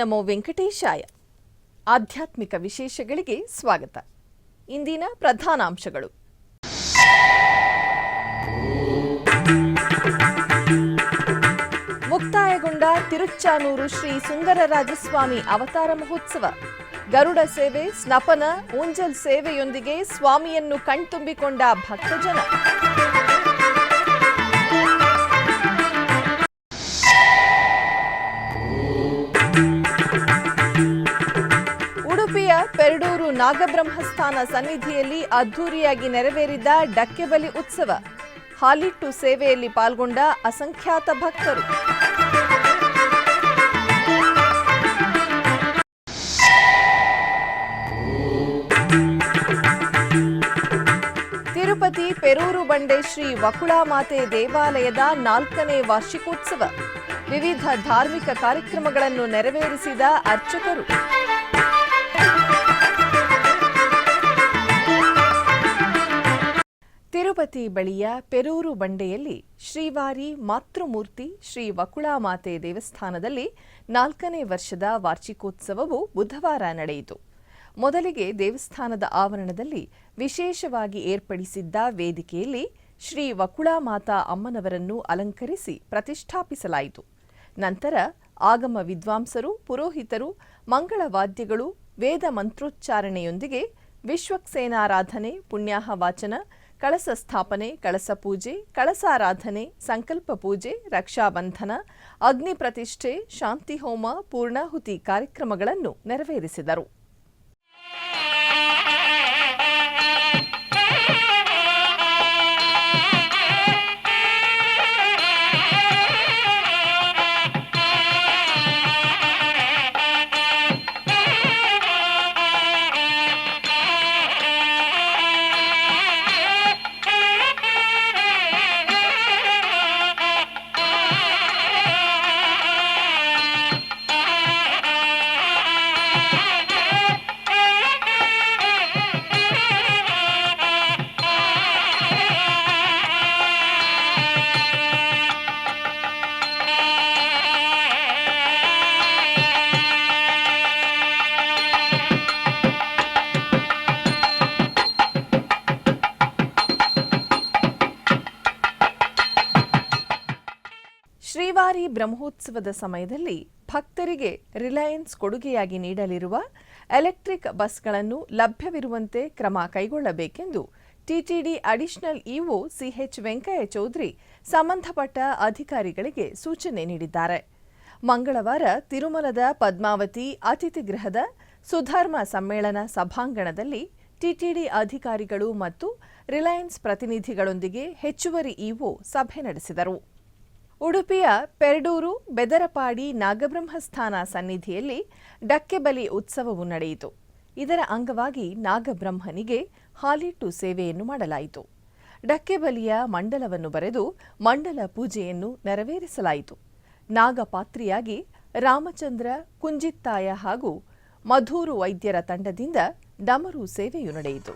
ನಮೋ ವೆಂಕಟೇಶಾಯ. ಆಧ್ಯಾತ್ಮಿಕ ವಿಶೇಷಗಳಿಗೆ ಸ್ವಾಗತ. ಇಂದಿನ ಪ್ರಧಾನಾಂಶಗಳು. ಮುಕ್ತಾಯಗೊಂಡ ತಿರುಚ್ಚಾನೂರು ಶ್ರೀ ಸುಂದರರಾಜಸ್ವಾಮಿ ಅವತಾರ ಮಹೋತ್ಸವ. ಗರುಡ ಸೇವೆ, ಸ್ನಪನ, ಊಂಜಲ್ ಸೇವೆಯೊಂದಿಗೆ ಸ್ವಾಮಿಯನ್ನು ಕಣ್ತುಂಬಿಕೊಂಡ ಭಕ್ತಜನ. ಉಡುಪಿಯ ಪೆರಡೂರು ನಾಗಬ್ರಹ್ಮಸ್ಥಾನ ಸನ್ನಿಧಿಯಲ್ಲಿ ಅದ್ಧೂರಿಯಾಗಿ ನೆರವೇರಿದ ಡಕ್ಕೆಬಲಿ ಉತ್ಸವ. ಹಾಲಿಟ್ಟು ಸೇವೆಯಲ್ಲಿ ಪಾಲ್ಗೊಂಡ ಅಸಂಖ್ಯಾತ ಭಕ್ತರು. ತಿರುಪತಿ ಪೆರೂರು ಬಂಡೆ ಶ್ರೀ ವಕುಳಾಮಾತೆ ದೇವಾಲಯದ 4ನೇ ವಾರ್ಷಿಕೋತ್ಸವ. ವಿವಿಧ ಧಾರ್ಮಿಕ ಕಾರ್ಯಕ್ರಮಗಳನ್ನು ನೆರವೇರಿಸಿದ ಅರ್ಚಕರು. ತಿರುಪತಿ ಬಳಿಯ ಪೆರೂರು ಬಂಡೆಯಲ್ಲಿ ಶ್ರೀವಾರಿ ಮಾತೃಮೂರ್ತಿ ಶ್ರೀ ವಕುಳಾಮಾತೆ ದೇವಸ್ಥಾನದಲ್ಲಿ 4ನೇ ವರ್ಷದ ವಾರ್ಷಿಕೋತ್ಸವವು ಬುಧವಾರ ನಡೆಯಿತು. ಮೊದಲಿಗೆ ದೇವಸ್ಥಾನದ ಆವರಣದಲ್ಲಿ ವಿಶೇಷವಾಗಿ ಏರ್ಪಡಿಸಿದ್ದ ವೇದಿಕೆಯಲ್ಲಿ ಶ್ರೀ ವಕುಳಾಮಾತಾ ಅಮ್ಮನವರನ್ನು ಅಲಂಕರಿಸಿ ಪ್ರತಿಷ್ಠಾಪಿಸಲಾಯಿತು. ನಂತರ ಆಗಮ ವಿದ್ವಾಂಸರು, ಪುರೋಹಿತರು, ಮಂಗಳವಾದ್ಯಗಳು, ವೇದ ಮಂತ್ರೋಚ್ಚಾರಣೆಯೊಂದಿಗೆ ವಿಶ್ವಕ್ಸೇನಾರಾಧನೆ, ಪುಣ್ಯಾಹ ವಾಚನ, ಕಳಸ ಸ್ಥಾಪನೆ, ಕಳಸ ಪೂಜೆ, ಕಳಸಾರಾಧನೆ, ಸಂಕಲ್ಪ ಪೂಜೆ, ರಕ್ಷಾಬಂಧನ, ಅಗ್ನಿ ಪ್ರತಿಷ್ಠೆ, ಶಾಂತಿ ಹೋಮ, ಪೂರ್ಣಾಹುತಿ ಕಾರ್ಯಕ್ರಮಗಳನ್ನು ನೆರವೇರಿಸಿದರು. ಶ್ರೀವಾರಿ ಬ್ರಹ್ಮೋತ್ಸವದ ಸಮಯದಲ್ಲಿ ಭಕ್ತರಿಗೆ ರಿಲಯನ್ಸ್ ಕೊಡುಗೆಯಾಗಿ ನೀಡಲಿರುವ ಎಲೆಕ್ಟ್ರಿಕ್ ಬಸ್ಗಳನ್ನು ಲಭ್ಯವಿರುವಂತೆ ಕ್ರಮ ಕೈಗೊಳ್ಳಬೇಕೆಂದು TTD additional EO CH Venkaiah Chowdary ಸಂಬಂಧಪಟ್ಟ ಅಧಿಕಾರಿಗಳಿಗೆ ಸೂಚನೆ ನೀಡಿದ್ದಾರೆ. ಮಂಗಳವಾರ ತಿರುಮಲದ ಪದ್ಮಾವತಿ ಅತಿಥಿಗೃಹದ ಸುಧರ್ಮ ಸಮ್ಮೇಳನ ಸಭಾಂಗಣದಲ್ಲಿ ಟಿಟಿಡಿ ಅಧಿಕಾರಿಗಳು ಮತ್ತು ರಿಲಯನ್ಸ್ ಪ್ರತಿನಿಧಿಗಳೊಂದಿಗೆ ಹೆಚ್ಚುವರಿ ಇಒ ಸಭೆ ನಡೆಸಿದರು. ಉಡುಪಿಯ ಪೆರಡೂರು ಬೆದರಪಾಡಿ ನಾಗಬ್ರಹ್ಮಸ್ಥಾನ ಸನ್ನಿಧಿಯಲ್ಲಿ ಡಕ್ಕೆಬಲಿ ಉತ್ಸವವು ನಡೆಯಿತು. ಇದರ ಅಂಗವಾಗಿ ನಾಗಬ್ರಹ್ಮನಿಗೆ ಹಾಲಿಟ್ಟು ಸೇವೆಯನ್ನು ಮಾಡಲಾಯಿತು. ಡಕ್ಕೆಬಲಿಯ ಮಂಡಲವನ್ನು ಬರೆದು ಮಂಡಲ ಪೂಜೆಯನ್ನು ನೆರವೇರಿಸಲಾಯಿತು. ನಾಗಪಾತ್ರಿಯಾಗಿ ರಾಮಚಂದ್ರ ಕುಂಜಿತ್ತಾಯ ಹಾಗೂ ಮಧೂರು ವೈದ್ಯರ ತಂಡದಿಂದ ಡಮರು ಸೇವೆಯು ನಡೆಯಿತು.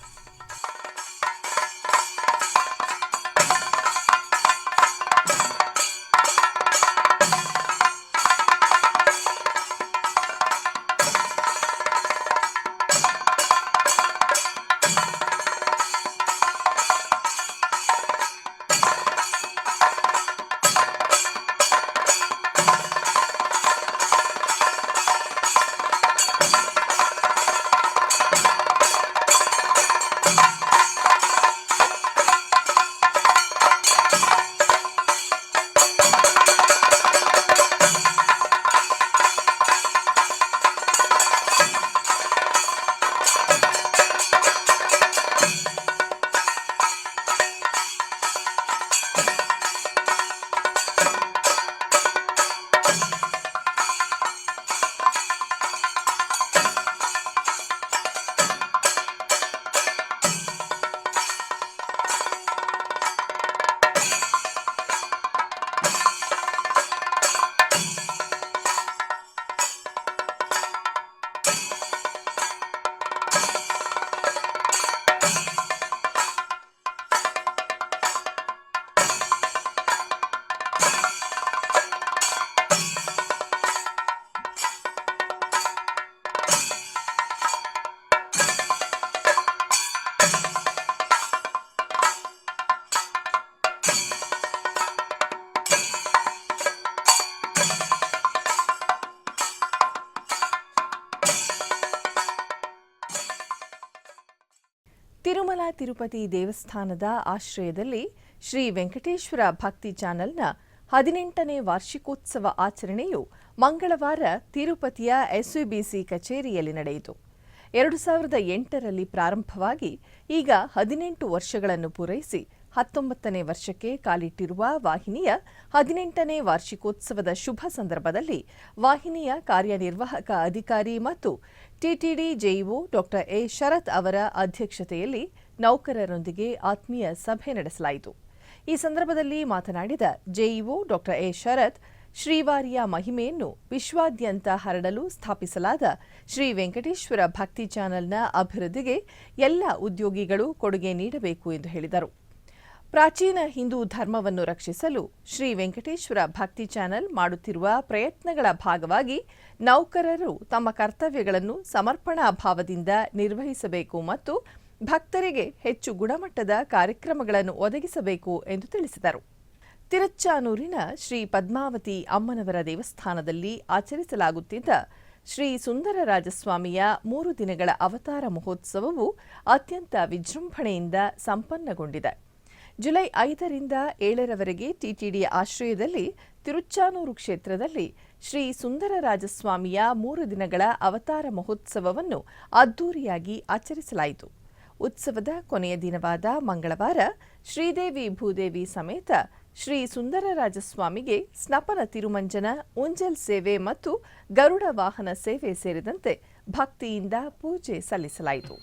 ತಿರುಮಲ ತಿರುಪತಿ ದೇವಸ್ಥಾನದ ಆಶ್ರಯದಲ್ಲಿ ಶ್ರೀ ವೆಂಕಟೇಶ್ವರ ಭಕ್ತಿ ಚಾನೆಲ್ನ 18ನೇ ವಾರ್ಷಿಕೋತ್ಸವ ಆಚರಣೆಯು ಮಂಗಳವಾರ ತಿರುಪತಿಯ ಎಸ್ವಿಬಿಸಿ ಕಚೇರಿಯಲ್ಲಿ ನಡೆಯಿತು. 2008ರಲ್ಲಿ ಪ್ರಾರಂಭವಾಗಿ ಈಗ 18 ವರ್ಷಗಳನ್ನು ಪೂರೈಸಿ 19ನೇ ವರ್ಷಕ್ಕೆ ಕಾಲಿಟ್ಟಿರುವ ವಾಹಿನಿಯ 18ನೇ ವಾರ್ಷಿಕೋತ್ಸವದ ಶುಭ ಸಂದರ್ಭದಲ್ಲಿ ವಾಹಿನಿಯ ಕಾರ್ಯನಿರ್ವಾಹಕ ಅಧಿಕಾರಿ ಮತ್ತು ಟಿಟಿಡಿ ಜೆಇಒ ಡಾ ಎ ಶರತ್ ಅವರ ಅಧ್ಯಕ್ಷತೆಯಲ್ಲಿ ನೌಕರರೊಂದಿಗೆ ಆತ್ಮೀಯ ಸಭೆ ನಡೆಸಲಾಯಿತು. ಈ ಸಂದರ್ಭದಲ್ಲಿ ಮಾತನಾಡಿದ ಜೆಇಒ ಡಾ ಎ ಶರತ್, ಶ್ರೀವಾರಿಯ ಮಹಿಮೆಯನ್ನು ವಿಶ್ವಾದ್ಯಂತ ಹರಡಲು ಸ್ಥಾಪಿಸಲಾದ ಶ್ರೀ ವೆಂಕಟೇಶ್ವರ ಭಕ್ತಿ ಚಾನೆಲ್ನ ಅಭಿವೃದ್ಧಿಗೆ ಎಲ್ಲ ಉದ್ಯೋಗಿಗಳು ಕೊಡುಗೆ ನೀಡಬೇಕು ಎಂದು ಹೇಳಿದರು. ಪ್ರಾಚೀನ ಹಿಂದೂ ಧರ್ಮವನ್ನು ರಕ್ಷಿಸಲು ಶ್ರೀ ವೆಂಕಟೇಶ್ವರ ಭಕ್ತಿ ಚಾನೆಲ್ ಮಾಡುತ್ತಿರುವ ಪ್ರಯತ್ನಗಳ ಭಾಗವಾಗಿ ನೌಕರರು ತಮ್ಮ ಕರ್ತವ್ಯಗಳನ್ನು ಸಮರ್ಪಣಾ ಭಾವದಿಂದ ನಿರ್ವಹಿಸಬೇಕು ಮತ್ತು ಭಕ್ತರಿಗೆ ಹೆಚ್ಚು ಗುಣಮಟ್ಟದ ಕಾರ್ಯಕ್ರಮಗಳನ್ನು ಒದಗಿಸಬೇಕು ಎಂದು ತಿಳಿಸಿದರು. ತಿರುಚಾನೂರಿನ ಶ್ರೀ ಪದ್ಮಾವತಿ ಅಮ್ಮನವರ ದೇವಸ್ಥಾನದಲ್ಲಿ ಆಚರಿಸಲಾಗುತ್ತಿದ್ದ ಶ್ರೀ ಸುಂದರರಾಜಸ್ವಾಮಿಯ 3 ದಿನಗಳ ಅವತಾರ ಮಹೋತ್ಸವವು ಅತ್ಯಂತ ವಿಜೃಂಭಣೆಯಿಂದ ಸಂಪನ್ನಗೊಂಡಿದೆ. ಜುಲೈ 5ರಿಂದ 7ರವರೆಗೆ ಟಿಟಿಡಿಯ ಆಶ್ರಯದಲ್ಲಿ ತಿರುಚಾನೂರು ಕ್ಷೇತ್ರದಲ್ಲಿ ಶ್ರೀ ಸುಂದರರಾಜಸ್ವಾಮಿಯ 3 ದಿನಗಳ ಅವತಾರ ಮಹೋತ್ಸವವನ್ನು ಅದ್ದೂರಿಯಾಗಿ ಆಚರಿಸಲಾಯಿತು. ಉತ್ಸವದ ಕೊನೆಯ ದಿನವಾದ ಮಂಗಳವಾರ ಶ್ರೀದೇವಿ ಭೂದೇವಿ ಸಮೇತ ಶ್ರೀ ಸುಂದರರಾಜಸ್ವಾಮಿಗೆ ಸ್ನಪನ ತಿರುಮಂಜನ, ಉಂಜಲ್ ಸೇವೆ ಮತ್ತು ಗರುಡ ವಾಹನ ಸೇವೆ ಸೇರಿದಂತೆ ಭಕ್ತಿಯಿಂದ ಪೂಜೆ ಸಲ್ಲಿಸಲಾಯಿತು.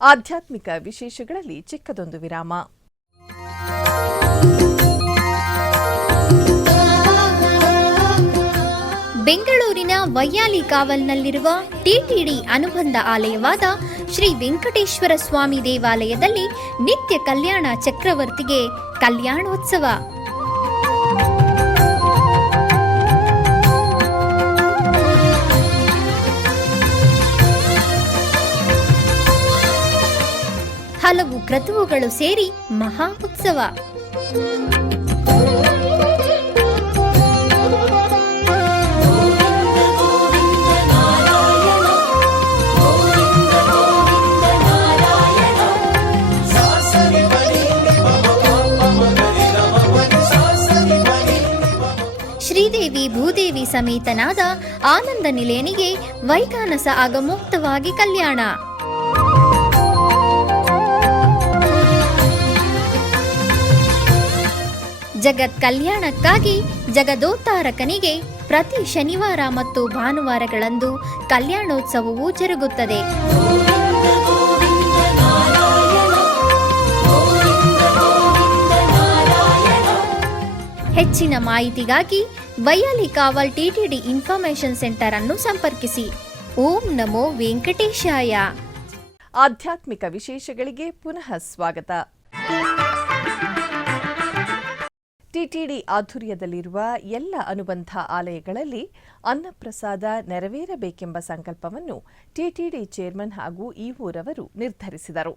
ಆಧ್ಯಾತ್ಮಿಕ ವಿಶೇಷಗಳಲ್ಲಿ ಚಿಕ್ಕದೊಂದು ವಿರಾಮ. ಬೆಂಗಳೂರಿನ ವೈಯಾಲಿ ಕಾವಲ್ನಲ್ಲಿರುವ ಟಿಟಿಡಿ ಅನುಬಂಧ ಆಲಯವಾದ ಶ್ರೀ ವೆಂಕಟೇಶ್ವರ ಸ್ವಾಮಿ ದೇವಾಲಯದಲ್ಲಿ ನಿತ್ಯ ಕಲ್ಯಾಣ ಚಕ್ರವರ್ತಿಗೆ ಕಲ್ಯಾಣೋತ್ಸವ. ಹಲವು ಕ್ರತುವುಗಳು ಸೇರಿ ಮಹಾ ಉತ್ಸವ. ಶ್ರೀದೇವಿ ಭೂದೇವಿ ಸಮೇತನಾದ ಆನಂದ ನಿಲಯನಿಗೆ ವೈಖಾನಸ ಆಗಮೋಕ್ತವಾಗಿ ಕಲ್ಯಾಣ. ಜಗತ್ ಕಲ್ಯಾಣಕ್ಕಾಗಿ ಜಗದೋತ್ತಾರಕನಿಗೆ ಪ್ರತಿ ಶನಿವಾರ ಮತ್ತು ಭಾನುವಾರಗಳಂದು ಕಲ್ಯಾಣೋತ್ಸವವು ಜರುಗುತ್ತದೆ. ಹೆಚ್ಚಿನ ಮಾಹಿತಿಗಾಗಿ ವೈಯಾಲಿ ಕಾವಲ್ ಟಿಟಿಡಿ ಇನ್ಫಾರ್ಮೇಷನ್ ಸೆಂಟರ್ ಅನ್ನು ಸಂಪರ್ಕಿಸಿ. ಓಂ ನಮೋ ವೆಂಕಟೇಶಾಯ. ಆಧ್ಯಾತ್ಮಿಕ ವಿಶೇಷಗಳಿಗೆ ಪುನಃ ಸ್ವಾಗತ. ಟಿಟಿಡಿ ಆಧ್ವರ್ಯದಲ್ಲಿರುವ ಎಲ್ಲ ಅನುಬಂಧ ಆಲಯಗಳಲ್ಲಿ ಅನ್ನಪ್ರಸಾದ ನೆರವೇರಬೇಕೆಂಬ ಸಂಕಲ್ಪವನ್ನು ಟಿಟಿಡಿ ಚೇರ್ಮನ್ ಹಾಗೂ ಇಒರವರು ನಿರ್ಧರಿಸಿದರು.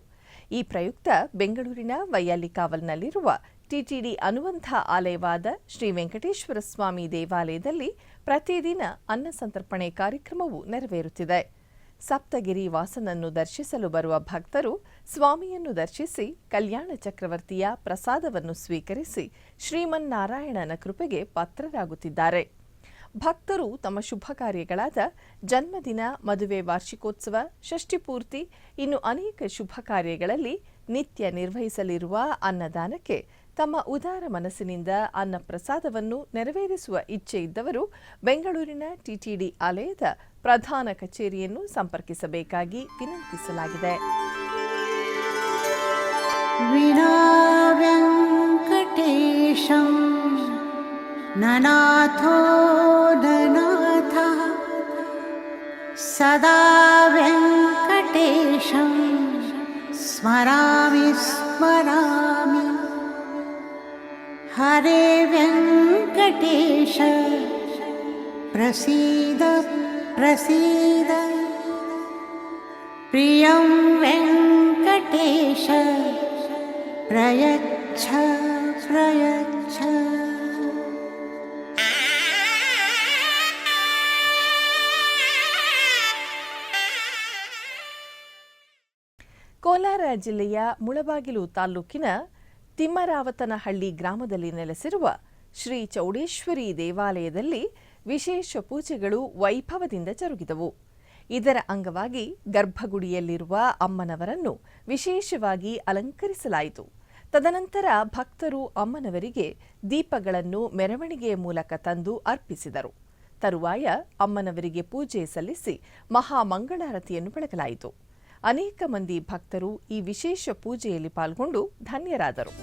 ಈ ಪ್ರಯುಕ್ತ ಬೆಂಗಳೂರಿನ ವೈಯಾಲಿ ಕಾವಲ್ನಲ್ಲಿರುವ ಟಿಟಿಡಿ ಅನುಬಂಧ ಆಲಯವಾದ ಶ್ರೀ ವೆಂಕಟೇಶ್ವರ ಸ್ವಾಮಿ ದೇವಾಲಯದಲ್ಲಿ ಪ್ರತಿದಿನ ಅನ್ನ ಸಂತರ್ಪಣೆ ಕಾರ್ಯಕ್ರಮವು ನೆರವೇರುತ್ತಿದೆ. ಸಪ್ತಗಿರಿ ವಾಸನನ್ನು ದರ್ಶಿಸಲು ಬರುವ ಭಕ್ತರು ಸ್ವಾಮಿಯನ್ನು ದರ್ಶಿಸಿ ಕಲ್ಯಾಣ ಚಕ್ರವರ್ತಿಯ ಪ್ರಸಾದವನ್ನು ಸ್ವೀಕರಿಸಿ ಶ್ರೀಮನ್ನಾರಾಯಣನ ಕೃಪೆಗೆ ಪಾತ್ರರಾಗುತ್ತಿದ್ದಾರೆ. ಭಕ್ತರು ತಮ್ಮ ಶುಭ ಕಾರ್ಯಗಳಾದ ಜನ್ಮದಿನ, ಮದುವೆ, ವಾರ್ಷಿಕೋತ್ಸವ, ಷಷ್ಠಿಪೂರ್ತಿ ಇನ್ನು ಅನೇಕ ಶುಭ ಕಾರ್ಯಗಳಲ್ಲಿ ನಿತ್ಯ ನಿರ್ವಹಿಸಲಿರುವ ಅನ್ನದಾನಕ್ಕೆ ತಮ್ಮ ಉದಾರ ಮನಸ್ಸಿನಿಂದ ಅನ್ನ ಪ್ರಸಾದವನ್ನು ನೆರವೇರಿಸುವ ಇಚ್ಛೆ ಇದ್ದವರು ಬೆಂಗಳೂರಿನ ಟಿಟಿಡಿ ಆಲಯದ ಪ್ರಧಾನ ಕಚೇರಿಯನ್ನು ಸಂಪರ್ಕಿಸಬೇಕಾಗಿ ವಿನಂತಿಸಲಾಗಿದೆ. ವಿನಾ ವೆಂಕಟೇಶಂ ನನಾಥೋ ನನಾಥಃ ಸದಾ ವೆಂಕಟೇಶಂ ಸ್ಮರಾಮಿ ಸ್ಮರಾಮಿ. ಹರೇ ವೆಂಕಟೇಶ ಪ್ರಸೀದ ಪ್ರಸೀದ. ಪ್ರಿಯಂ ವೆಂಕಟೇಶ ಪ್ರಯಚ್ಛ ಪ್ರಯಚ್ಛ. ಕೋಲಾರ ಜಿಲ್ಲೆಯ ಮುಳಬಾಗಿಲು ತಾಲೂಕಿನ ತಿಮ್ಮರಾವತನಹಳ್ಳಿ ಗ್ರಾಮದಲ್ಲಿ ನೆಲೆಸಿರುವ ಶ್ರೀ ಚೌಡೇಶ್ವರಿ ದೇವಾಲಯದಲ್ಲಿ ವಿಶೇಷ ಪೂಜೆಗಳು ವೈಭವದಿಂದ ಜರುಗಿದವು. ಇದರ ಅಂಗವಾಗಿ ಗರ್ಭಗುಡಿಯಲ್ಲಿರುವ ಅಮ್ಮನವರನ್ನು ವಿಶೇಷವಾಗಿ ಅಲಂಕರಿಸಲಾಯಿತು. ತದನಂತರ ಭಕ್ತರು ಅಮ್ಮನವರಿಗೆ ದೀಪಗಳನ್ನು ಮೆರವಣಿಗೆಯ ಮೂಲಕ ತಂದು ಅರ್ಪಿಸಿದರು. ತರುವಾಯ ಅಮ್ಮನವರಿಗೆ ಪೂಜೆ ಸಲ್ಲಿಸಿ ಮಹಾಮಂಗಳಾರತಿಯನ್ನು ಬೆಳಗಲಾಯಿತು. ಅನೇಕ ಮಂದಿ ಭಕ್ತರು ಈ ವಿಶೇಷ ಪೂಜೆಯಲ್ಲಿ ಪಾಲ್ಗೊಂಡು ಧನ್ಯರಾದರು.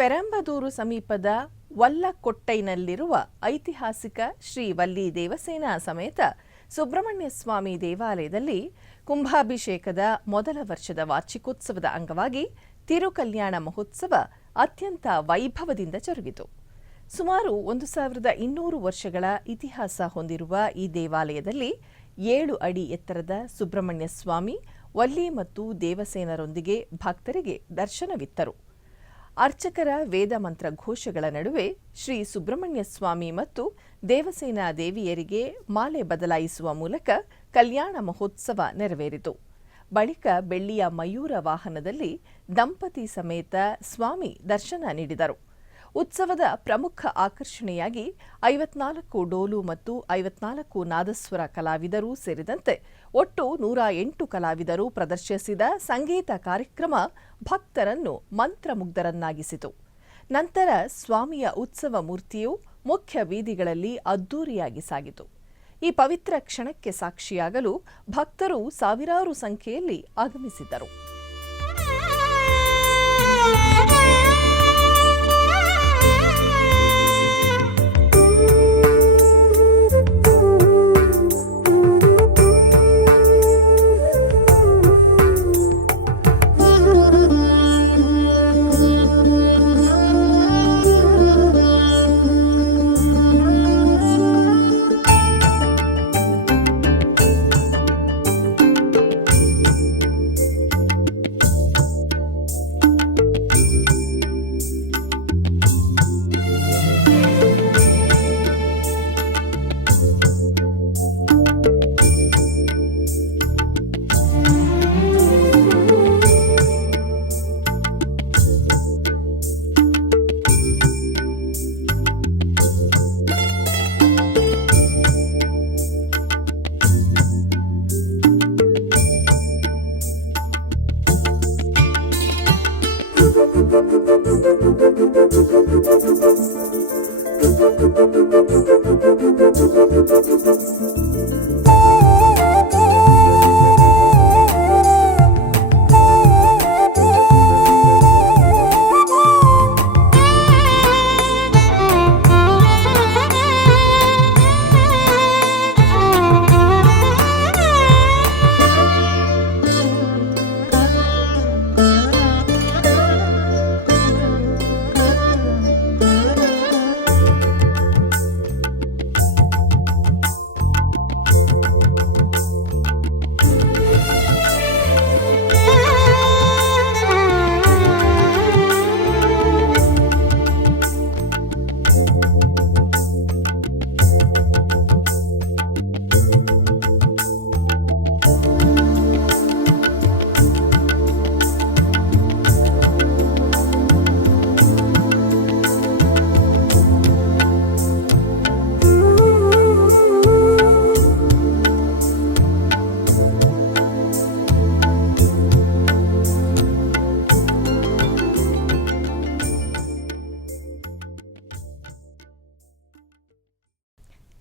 ಪೆರಂಬದೂರು ಸಮೀಪದ ವಲ್ಲಕೊಟ್ಟೈನಲ್ಲಿರುವ ಐತಿಹಾಸಿಕ ಶ್ರೀ ವಲ್ಲಿ ದೇವಸೇನಾ ಸಮೇತ ಸುಬ್ರಹ್ಮಣ್ಯ ಸ್ವಾಮಿ ದೇವಾಲಯದಲ್ಲಿ ಕುಂಭಾಭಿಷೇಕದ ಮೊದಲ ವರ್ಷದ ವಾರ್ಷಿಕೋತ್ಸವದ ಅಂಗವಾಗಿ ತಿರುಕಲ್ಯಾಣ ಮಹೋತ್ಸವ ಅತ್ಯಂತ ವೈಭವದಿಂದ ಜರುಗಿತು. ಸುಮಾರು 1200 ವರ್ಷಗಳ ಇತಿಹಾಸ ಹೊಂದಿರುವ ಈ ದೇವಾಲಯದಲ್ಲಿ 7 ಅಡಿ ಎತ್ತರದ ಸುಬ್ರಹ್ಮಣ್ಯ ಸ್ವಾಮಿ, ವಲ್ಲಿ ಮತ್ತು ದೇವಸೇನರೊಂದಿಗೆ ಭಕ್ತರಿಗೆ ದರ್ಶನವಿತ್ತರು. ಅರ್ಚಕರ ವೇದ ಮಂತ್ರ ಘೋಷಗಳ ನಡುವೆ ಶ್ರೀ ಸುಬ್ರಹ್ಮಣ್ಯ ಸ್ವಾಮಿ ಮತ್ತು ದೇವಸೇನಾ ದೇವಿಯರಿಗೆ ಮಾಲೆ ಬದಲಾಯಿಸುವ ಮೂಲಕ ಕಲ್ಯಾಣ ಮಹೋತ್ಸವ ನೆರವೇರಿತು. ಬಳಿಕ ಬೆಳ್ಳಿಯ ಮಯೂರ ವಾಹನದಲ್ಲಿ ದಂಪತಿ ಸಮೇತ ಸ್ವಾಮಿ ದರ್ಶನ ನೀಡಿದರು. ಉತ್ಸವದ ಪ್ರಮುಖ ಆಕರ್ಷಣೆಯಾಗಿ 54 ಡೋಲು ಮತ್ತು 54 ನಾದಸ್ವರ ಕಲಾವಿದರು ಸೇರಿದಂತೆ ಒಟ್ಟು 108 ಕಲಾವಿದರು ಪ್ರದರ್ಶಿಸಿದ ಸಂಗೀತ ಕಾರ್ಯಕ್ರಮ ಭಕ್ತರನ್ನು ಮಂತ್ರಮುಗ್ಧರನ್ನಾಗಿಸಿತು. ನಂತರ ಸ್ವಾಮಿಯ ಉತ್ಸವ ಮೂರ್ತಿಯು ಮುಖ್ಯ ಬೀದಿಗಳಲ್ಲಿ ಅದ್ದೂರಿಯಾಗಿ ಸಾಗಿತು. ಈ ಪವಿತ್ರ ಕ್ಷಣಕ್ಕೆ ಸಾಕ್ಷಿಯಾಗಲು ಭಕ್ತರು ಸಾವಿರಾರು ಸಂಖ್ಯೆಯಲ್ಲಿ ಆಗಮಿಸಿದ್ದರು.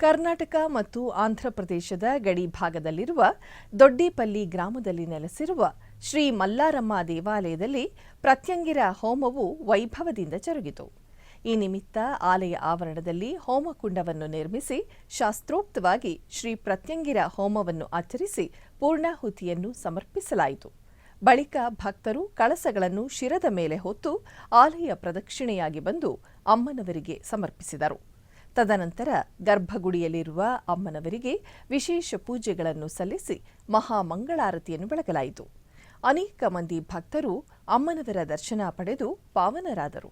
ಕರ್ನಾಟಕ ಮತ್ತು ಆಂಧ್ರಪ್ರದೇಶದ ಗಡಿ ಭಾಗದಲ್ಲಿರುವ ದೊಡ್ಡಿಪಲ್ಲಿ ಗ್ರಾಮದಲ್ಲಿ ನೆಲೆಸಿರುವ ಶ್ರೀ ಮಲ್ಲಾರಮ್ಮ ದೇವಾಲಯದಲ್ಲಿ ಪ್ರತ್ಯಂಗಿರ ಹೋಮವು ವೈಭವದಿಂದ ಜರುಗಿತು. ಈ ನಿಮಿತ್ತ ಆಲಯ ಆವರಣದಲ್ಲಿ ಹೋಮಕುಂಡವನ್ನು ನಿರ್ಮಿಸಿ ಶಾಸ್ತ್ರೋಕ್ತವಾಗಿ ಶ್ರೀ ಪ್ರತ್ಯಂಗಿರ ಹೋಮವನ್ನು ಆಚರಿಸಿ ಪೂರ್ಣಾಹುತಿಯನ್ನು ಸಮರ್ಪಿಸಲಾಯಿತು. ಬಳಿಕ ಭಕ್ತರು ಕಳಸಗಳನ್ನು ಶಿರದ ಮೇಲೆ ಹೊತ್ತು ಆಲಯ ಪ್ರದಕ್ಷಿಣೆಯಾಗಿ ಬಂದು ಅಮ್ಮನವರಿಗೆ ಸಮರ್ಪಿಸಿದರು. ತದನಂತರ ಗರ್ಭಗುಡಿಯಲ್ಲಿರುವ ಅಮ್ಮನವರಿಗೆ ವಿಶೇಷ ಪೂಜೆಗಳನ್ನು ಸಲ್ಲಿಸಿ ಮಹಾಮಂಗಳಾರತಿಯನ್ನು ಬೆಳಗಲಾಯಿತು. ಅನೇಕ ಮಂದಿ ಭಕ್ತರು ಅಮ್ಮನವರ ದರ್ಶನ ಪಡೆದು ಪಾವನರಾದರು.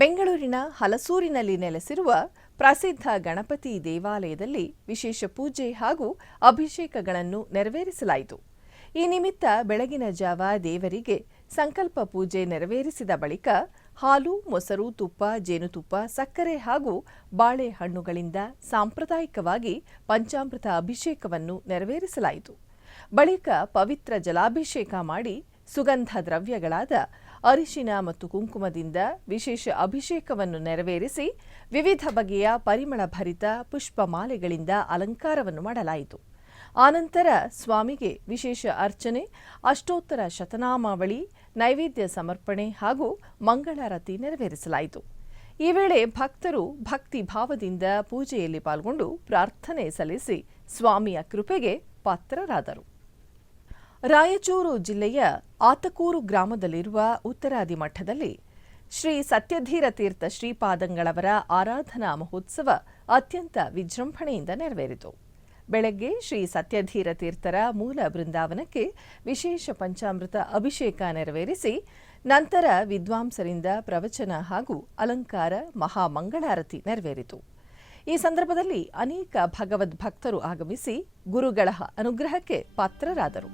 ಬೆಂಗಳೂರಿನ ಹಲಸೂರಿನಲ್ಲಿ ನೆಲೆಸಿರುವ ಪ್ರಸಿದ್ಧ ಗಣಪತಿ ದೇವಾಲಯದಲ್ಲಿ ವಿಶೇಷ ಪೂಜೆ ಹಾಗೂ ಅಭಿಷೇಕಗಳನ್ನು ನೆರವೇರಿಸಲಾಯಿತು. ಈ ನಿಮಿತ್ತ ಬೆಳಗಿನ ಜಾವ ದೇವರಿಗೆ ಸಂಕಲ್ಪ ಪೂಜೆ ನೆರವೇರಿಸಿದ ಬಳಿಕ ಹಾಲು, ಮೊಸರು, ತುಪ್ಪ, ಜೇನುತುಪ್ಪ, ಸಕ್ಕರೆ ಹಾಗೂ ಬಾಳೆಹಣ್ಣುಗಳಿಂದ ಸಾಂಪ್ರದಾಯಿಕವಾಗಿ ಪಂಚಾಮೃತ ಅಭಿಷೇಕವನ್ನು ನೆರವೇರಿಸಲಾಯಿತು. ಬಳಿಕ ಪವಿತ್ರ ಜಲಾಭಿಷೇಕ ಮಾಡಿ ಸುಗಂಧ ದ್ರವ್ಯಗಳಾದ ಅರಿಶಿನ ಮತ್ತು ಕುಂಕುಮದಿಂದ ವಿಶೇಷ ಅಭಿಷೇಕವನ್ನು ನೆರವೇರಿಸಿ ವಿವಿಧ ಬಗೆಯ ಪರಿಮಳಭರಿತ ಪುಷ್ಪಮಾಲೆಗಳಿಂದ ಅಲಂಕಾರವನ್ನು ಮಾಡಲಾಯಿತು. ಆನಂತರ ಸ್ವಾಮಿಗೆ ವಿಶೇಷ ಅರ್ಚನೆ, ಅಷ್ಟೋತ್ತರ ಶತನಾಮಾವಳಿ, ನೈವೇದ್ಯ ಸಮರ್ಪಣೆ ಹಾಗೂ ಮಂಗಳಾರತಿ ನೆರವೇರಿಸಲಾಯಿತು. ಈ ವೇಳೆ ಭಕ್ತರು ಭಕ್ತಿ ಭಾವದಿಂದ ಪೂಜೆಯಲ್ಲಿ ಪಾಲ್ಗೊಂಡು ಪ್ರಾರ್ಥನೆ ಸಲ್ಲಿಸಿ ಸ್ವಾಮಿಯ ಕೃಪೆಗೆ ಪಾತ್ರರಾದರು. ರಾಯಚೂರು ಜಿಲ್ಲೆಯ ಆತಕೂರು ಗ್ರಾಮದಲ್ಲಿರುವ ಉತ್ತರಾದಿ ಮಠದಲ್ಲಿ ಶ್ರೀ ಸತ್ಯಧೀರ ತೀರ್ಥ ಶ್ರೀಪಾದಂಗಳವರ ಆರಾಧನಾ ಮಹೋತ್ಸವ ಅತ್ಯಂತ ವಿಜೃಂಭಣೆಯಿಂದ ನೆರವೇರಿತು. ಬೆಳಗ್ಗೆ ಶ್ರೀ ಸತ್ಯಧೀರ ತೀರ್ಥರ ಮೂಲ ಬೃಂದಾವನಕ್ಕೆ ವಿಶೇಷ ಪಂಚಾಮೃತ ಅಭಿಷೇಕ ನೆರವೇರಿಸಿ ನಂತರ ವಿದ್ವಾಂಸರಿಂದ ಪ್ರವಚನ ಹಾಗೂ ಅಲಂಕಾರ ಮಹಾಮಂಗಳಾರತಿ ನೆರವೇರಿತು. ಈ ಸಂದರ್ಭದಲ್ಲಿ ಅನೇಕ ಭಗವದ್ಭಕ್ತರು ಆಗಮಿಸಿ ಗುರುಗಳ ಅನುಗ್ರಹಕ್ಕೆ ಪಾತ್ರರಾದರು.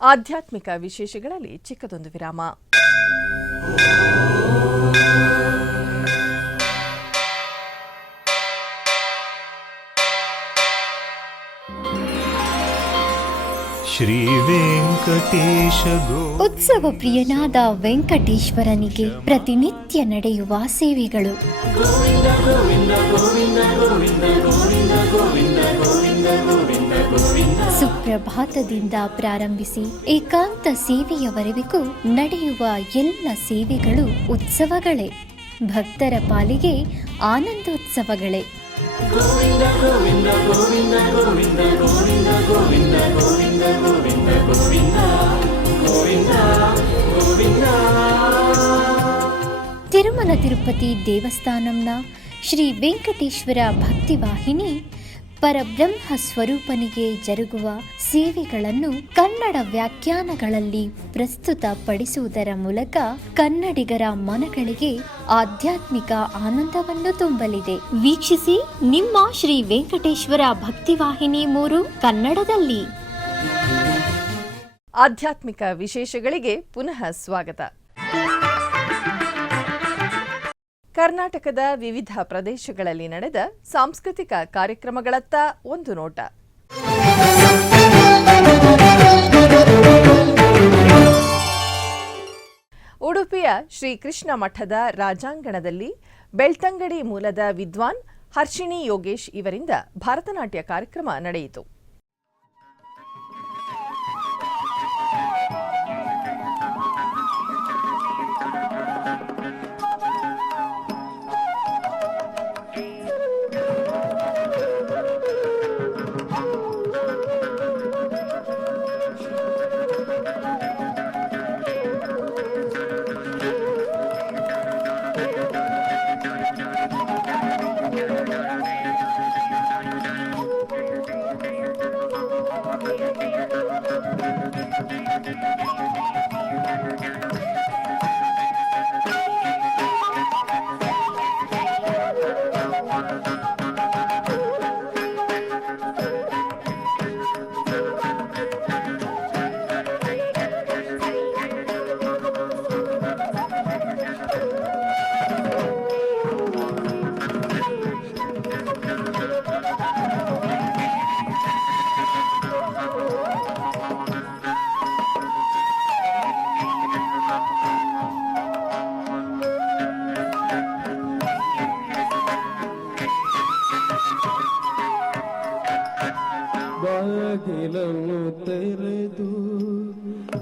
ಆಧ್ಯಾತ್ಮಿಕ ವಿಶೇಷಗಳಲ್ಲಿ ಚಿಕ್ಕದೊಂದು ವಿರಾಮ. ಶ್ರೀ ವೆಂಕಟೇಶ ಉತ್ಸವ ಪ್ರಿಯನಾದ ವೆಂಕಟೇಶ್ವರನಿಗೆ ಪ್ರತಿನಿತ್ಯ ನಡೆಯುವ ಸೇವೆಗಳು. ಸುಪ್ರಭಾತದಿಂದ ಪ್ರಾರಂಭಿಸಿ ಏಕಾಂತ ಸೇವೆಯವರೆಗೂ ನಡೆಯುವ ಎಲ್ಲ ಸೇವೆಗಳು ಉತ್ಸವಗಳೇ. ಭಕ್ತರ ಪಾಲಿಗೆ ಆನಂದೋತ್ಸವಗಳೇ. ತಿರುಮಲ ತಿರುಪತಿ ದೇವಸ್ಥಾನಂನ ಶ್ರೀ ವೆಂಕಟೇಶ್ವರ ಭಕ್ತಿವಾಹಿನಿ ಪರಬ್ರಹ್ಮ ಸ್ವರೂಪನಿಗೆ ಜರುಗುವ ಸೇವೆಗಳನ್ನು ಕನ್ನಡ ವ್ಯಾಖ್ಯಾನಗಳಲ್ಲಿ ಪ್ರಸ್ತುತಪಡಿಸುವುದರ ಮೂಲಕ ಕನ್ನಡಿಗರ ಮನಗಳಿಗೆ ಆಧ್ಯಾತ್ಮಿಕ ಆನಂದವನ್ನು ತುಂಬಲಿದೆ. ವೀಕ್ಷಿಸಿ ನಿಮ್ಮ ಶ್ರೀ ವೆಂಕಟೇಶ್ವರ ಭಕ್ತಿವಾಹಿನಿ 3 ಕನ್ನಡದಲ್ಲಿ. ಆಧ್ಯಾತ್ಮಿಕ ವಿಶೇಷಗಳಿಗೆ ಪುನಃ ಸ್ವಾಗತ. ಕರ್ನಾಟಕದ ವಿವಿಧ ಪ್ರದೇಶಗಳಲ್ಲಿ ನಡೆದ ಸಾಂಸ್ಕೃತಿಕ ಕಾರ್ಯಕ್ರಮಗಳತ್ತ ಒಂದು ನೋಟ. ಉಡುಪಿಯ ಶ್ರೀಕೃಷ್ಣ ಮಠದ ರಾಜಾಂಗಣದಲ್ಲಿ ಬೆಳ್ತಂಗಡಿ ಮೂಲದ ವಿದ್ವಾನ್ ಹರ್ಷಿಣಿ ಯೋಗೇಶ್ ಇವರಿಂದ ಭರತನಾಟ್ಯ ಕಾರ್ಯಕ್ರಮ ನಡೆಯಿತು. ಬಾಗಿಲನ್ನು ತೆರೆದು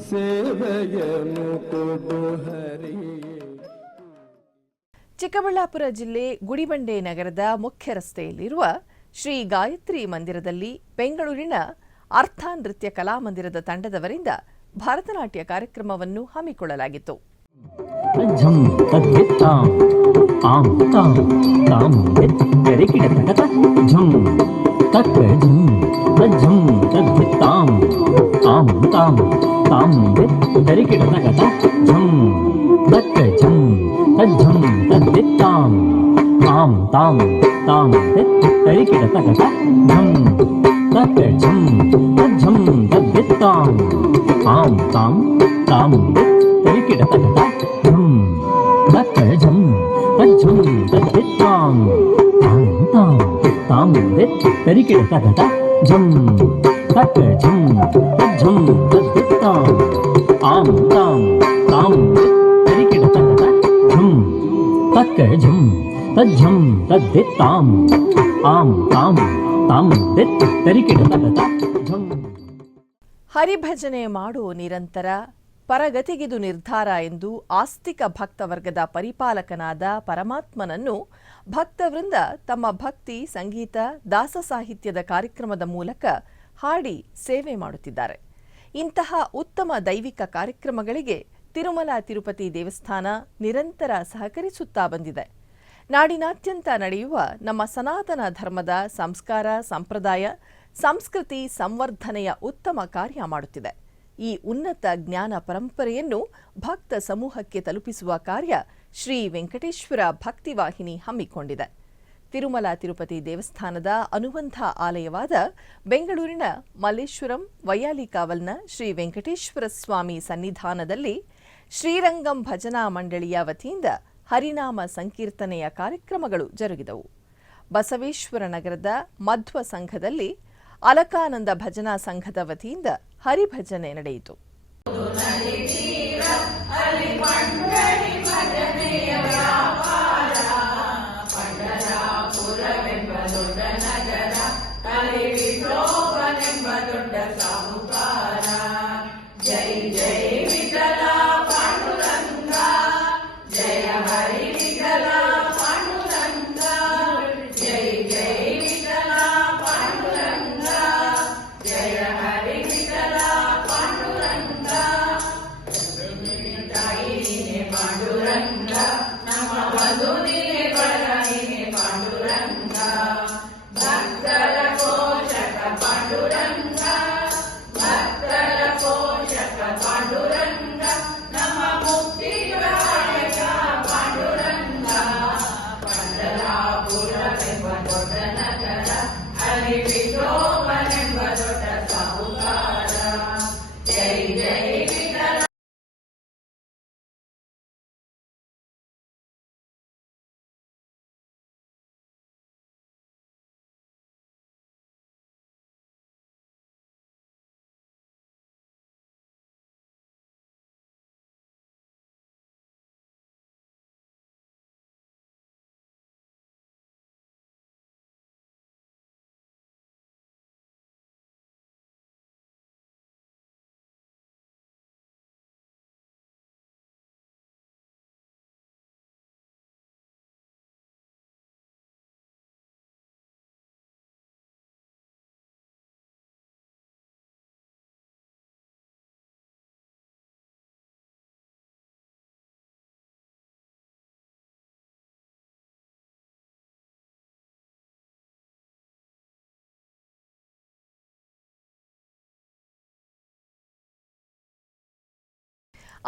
ಸೇವೆಯನ್ನು ಕೊಡು ಹರಿ. ಚಿಕ್ಕಬಳ್ಳಾಪುರ ಜಿಲ್ಲೆ ಗುಡಿಬಂಡೆ ನಗರದ ಮುಖ್ಯ ರಸ್ತೆಯಲ್ಲಿರುವ ಶ್ರೀ ಗಾಯತ್ರಿ ಮಂದಿರದಲ್ಲಿ ಬೆಂಗಳೂರಿನ ಅರ್ಥ ನೃತ್ಯ ಕಲಾಮಂದಿರದ ತಂಡದವರಿಂದ ಭರತನಾಟ್ಯ ಕಾರ್ಯಕ್ರಮವನ್ನು ಹಮ್ಮಿಕೊಳ್ಳಲಾಗಿತ್ತು. झम तद्वित्ताम आम ताम ताम वित् तरिकिट तकत झम तक झम तज्झम तद्वित्ताम आम ताम ताम वित् तरिकिट तकत झम तक झम तज्झम तद्वित्ताम आम ताम ताम वित् तरिकिट तकत झम तक झम तज्झम तद्वित्ताम आम ताम ताम वित् तरिकिट तकत झम तक झम तज्झम तद्वित्ताम आम ताम ताम वित् तरिकिट तकत झम तक झम तज्झम तद्वित्ताम आम ताम ताम वित् तरिकिट तकत झम तक झम तज्झम तद्वित्ताम आम ताम ताम वित् तरिकिट तकत झम. ಹರಿಭಜನೆ ಮಾಡು ನಿರಂತರ ಪರಗತಿಗಿದು ನಿರ್ಧಾರ ಎಂದು ಆಸ್ತಿಕ ಭಕ್ತವರ್ಗದ ಪರಿಪಾಲಕನಾದ ಪರಮಾತ್ಮನನ್ನು ಭಕ್ತವೃಂದ ತಮ್ಮ ಭಕ್ತಿ ಸಂಗೀತ ದಾಸ ಸಾಹಿತ್ಯದ ಕಾರ್ಯಕ್ರಮದ ಮೂಲಕ ಹಾಡಿ ಸೇವೆ ಮಾಡುತ್ತಿದ್ದಾರೆ. ಇಂತಹ ಉತ್ತಮ ದೈವಿಕ ಕಾರ್ಯಕ್ರಮಗಳಿಗೆ ತಿರುಮಲ ತಿರುಪತಿ ದೇವಸ್ಥಾನ ನಿರಂತರ ಸಹಕರಿಸುತ್ತಾ ಬಂದಿದೆ. ನಾಡಿನಾದ್ಯಂತ ನಡೆಯುವ ನಮ್ಮ ಸನಾತನ ಧರ್ಮದ ಸಂಸ್ಕಾರ ಸಂಪ್ರದಾಯ ಸಂಸ್ಕೃತಿ ಸಂವರ್ಧನೆಯ ಉತ್ತಮ ಕಾರ್ಯ ಮಾಡುತ್ತಿದೆ. ಈ ಉನ್ನತ ಜ್ಞಾನ ಪರಂಪರೆಯನ್ನು ಭಕ್ತ ಸಮೂಹಕ್ಕೆ ತಲುಪಿಸುವ ಕಾರ್ಯ ಶ್ರೀ ವೆಂಕಟೇಶ್ವರ ಭಕ್ತಿವಾಹಿನಿ ಹಮ್ಮಿಕೊಂಡಿದೆ. ತಿರುಮಲ ತಿರುಪತಿ ದೇವಸ್ಥಾನದ ಅನುಬಂಧ ಆಲಯವಾದ ಬೆಂಗಳೂರಿನ ಮಲ್ಲೇಶ್ವರಂ ವೈಯಾಲಿಕಾವಲ್ನ ಶ್ರೀ ವೆಂಕಟೇಶ್ವರ ಸ್ವಾಮಿ ಸನ್ನಿಧಾನದಲ್ಲಿ ಶ್ರೀರಂಗಂ ಭಜನಾ ಮಂಡಳಿಯ ವತಿಯಿಂದ ಹರಿನಾಮ ಸಂಕೀರ್ತನೆಯ ಕಾರ್ಯಕ್ರಮಗಳು ಜರುಗಿದವು. ಬಸವೇಶ್ವರ ನಗರದ ಮಧ್ವ ಸಂಘದಲ್ಲಿ ಅಲಕಾನಂದ ಭಜನಾ ಸಂಘದ ವತಿಯಿಂದ ಹರಿಭಜನೆ ನಡೆಯಿತು.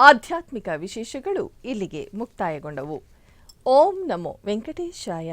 ಆಧ್ಯಾತ್ಮಿಕ ವಿಶೇಷಗಳು ಇಲ್ಲಿಗೆ ಮುಕ್ತಾಯಗೊಂಡವು. ಓಂ ನಮೋ ವೆಂಕಟೇಶಾಯ.